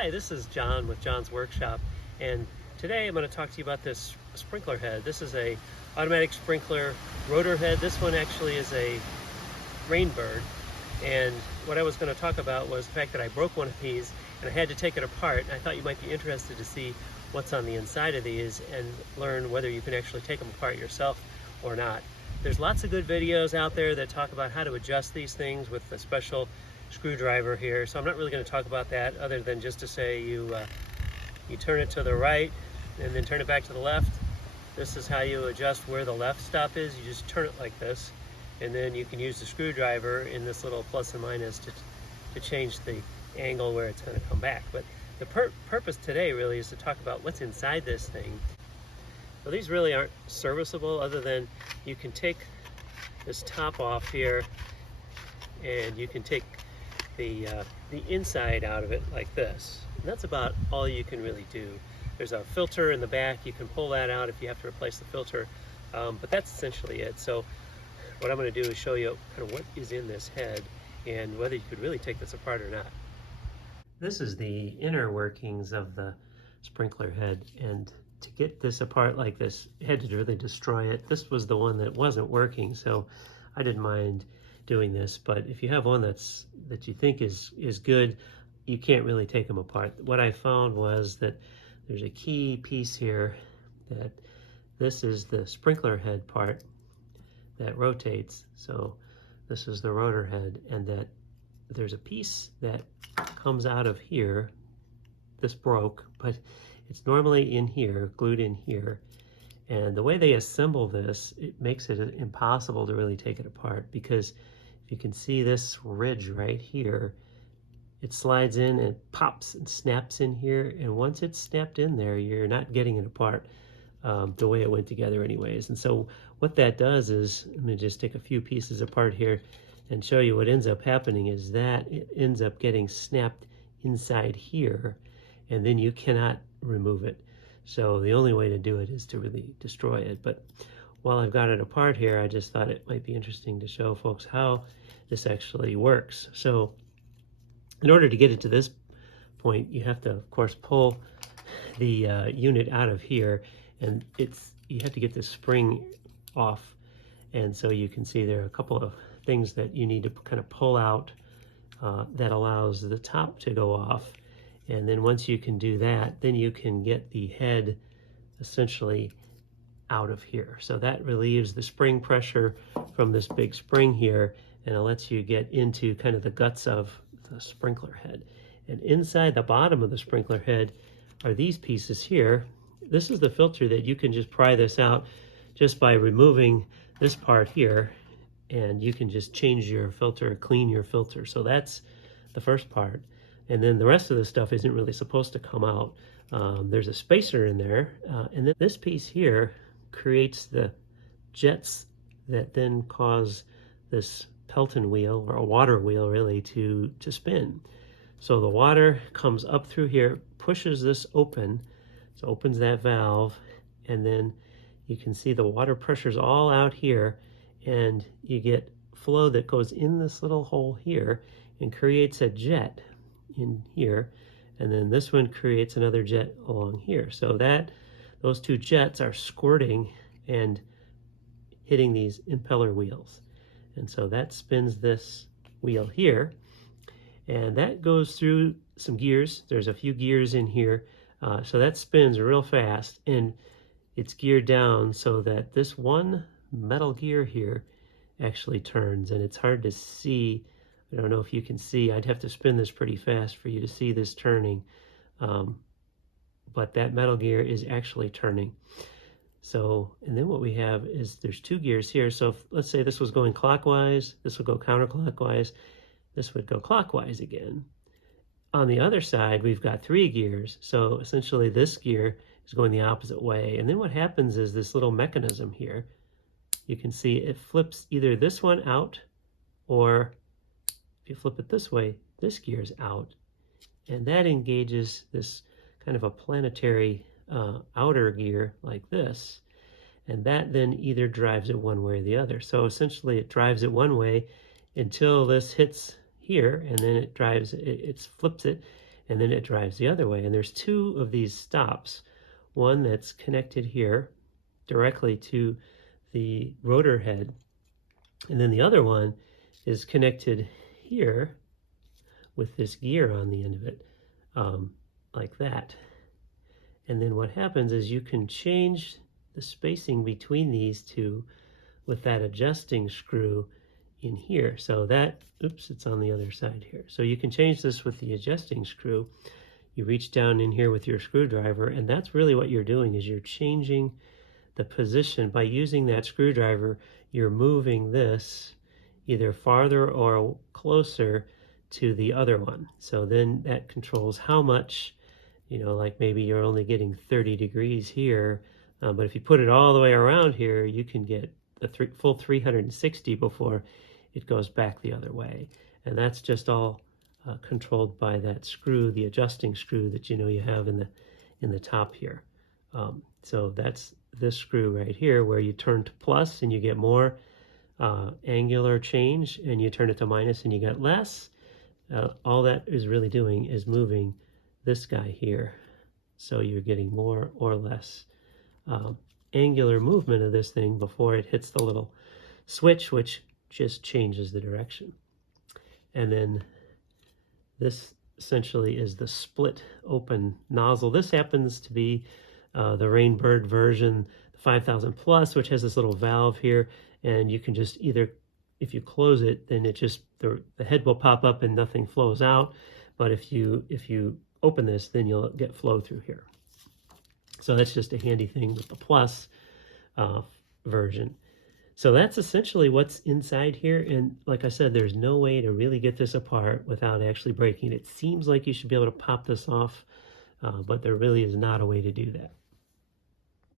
Hi, this is John with John's Workshop, and today I'm going to talk to you about this sprinkler head. This is a automatic sprinkler rotor head. This one actually is a rainbird, and what I was going to talk about was the fact that I broke one of these and I had to take it apart. I thought you might be interested to see what's on the inside of these and learn whether you can actually take them apart yourself or not. There's lots of good videos out there that talk about how to adjust these things with the special screwdriver here, so I'm not really going to talk about that other than just to say you turn it to the right and then turn it back to the left. This is how you adjust where the left stop is. You just turn it like this, and then you can use the screwdriver in this little plus and minus to change the angle where it's going to come back. But the purpose today really is to talk about what's inside this thing. So these really aren't serviceable other than you can take this top off here and you can take the inside out of it like this. And that's about all you can really do. There's a filter in the back. You can pull that out if you have to replace the filter, but that's essentially it. So what I'm going to do is show you kind of what is in this head and whether you could really take this apart or not. This is the inner workings of the sprinkler head, and to get this apart like this, I had to really destroy it. This was the one that wasn't working, so I didn't mind doing this, but if you have one that you think is good, you can't really take them apart. What I found was that there's a key piece here, that this is the sprinkler head part that rotates. So this is the rotor head, and that there's a piece that comes out of here. This broke, but it's normally in here, glued in here. And the way they assemble this, it makes it impossible to really take it apart, because if you can see this ridge right here, it slides in and pops and snaps in here, and once it's snapped in there, you're not getting it apart the way it went together anyways. And so what that does is, let me just take a few pieces apart here and show you what ends up happening is that it ends up getting snapped inside here, and then you cannot remove it. So the only way to do it is to really destroy it. But while I've got it apart here, I just thought it might be interesting to show folks how this actually works. So in order to get it to this point, you have to, of course, pull the unit out of here, and you have to get this spring off. And so you can see there are a couple of things that you need to kind of pull out that allows the top to go off. And then once you can do that, then you can get the head essentially out of here. So that relieves the spring pressure from this big spring here, and it lets you get into kind of the guts of the sprinkler head. And inside the bottom of the sprinkler head are these pieces here. This is the filter that you can just pry this out just by removing this part here, and you can just change your filter, clean your filter. So that's the first part. And then the rest of the stuff isn't really supposed to come out. There's a spacer in there, and then this piece here creates the jets that then cause this Pelton wheel, or a water wheel really, to spin. So the water comes up through here, pushes this open, so opens that valve, and then you can see the water pressure's all out here, and you get flow that goes in this little hole here and creates a jet in here, and then this one creates another jet along here. So that those two jets are squirting and hitting these impeller wheels, and so that spins this wheel here, and that goes through some gears. There's a few gears in here, so that spins real fast, and it's geared down so that this one metal gear here actually turns, and it's hard to see. I don't know if you can see. I'd have to spin this pretty fast for you to see this turning, but that metal gear is actually turning. So, and then what we have is there's two gears here. So let's say this was going clockwise, this would go counterclockwise, this would go clockwise again. On the other side, we've got three gears. So essentially this gear is going the opposite way. And then what happens is this little mechanism here, you can see it flips either this one out, or if you flip it this way, this gear's out, and that engages this kind of a planetary outer gear like this, and that then either drives it one way or the other. So essentially it drives it one way until this hits here, and then it drives it, flips it, and then it drives the other way. And there's two of these stops, one that's connected here directly to the rotor head, and then the other one is connected here with this gear on the end of it, like that. And then what happens is you can change the spacing between these two with that adjusting screw in here. So that, oops, it's on the other side here. So you can change this with the adjusting screw. You reach down in here with your screwdriver, and that's really what you're doing, is you're changing the position. By using that screwdriver, you're moving this either farther or closer to the other one. So then that controls how much, like maybe you're only getting 30 degrees here, but if you put it all the way around here, you can get the full 360 before it goes back the other way. And that's just all controlled by that screw, the adjusting screw that you have in the top here. So that's this screw right here, where you turn to plus and you get more angular change, and you turn it to minus and you get less. All that is really doing is moving this guy here, so you're getting more or less angular movement of this thing before it hits the little switch, which just changes the direction. And then this essentially is the split open nozzle. This happens to be the Rainbird version, the 5000 Plus, which has this little valve here, and you can just either, if you close it, then it just, the head will pop up and nothing flows out. But if you open this, then you'll get flow through here. So that's just a handy thing with the Plus version. So that's essentially what's inside here. And like I said, there's no way to really get this apart without actually breaking it. It seems like you should be able to pop this off, but there really is not a way to do that.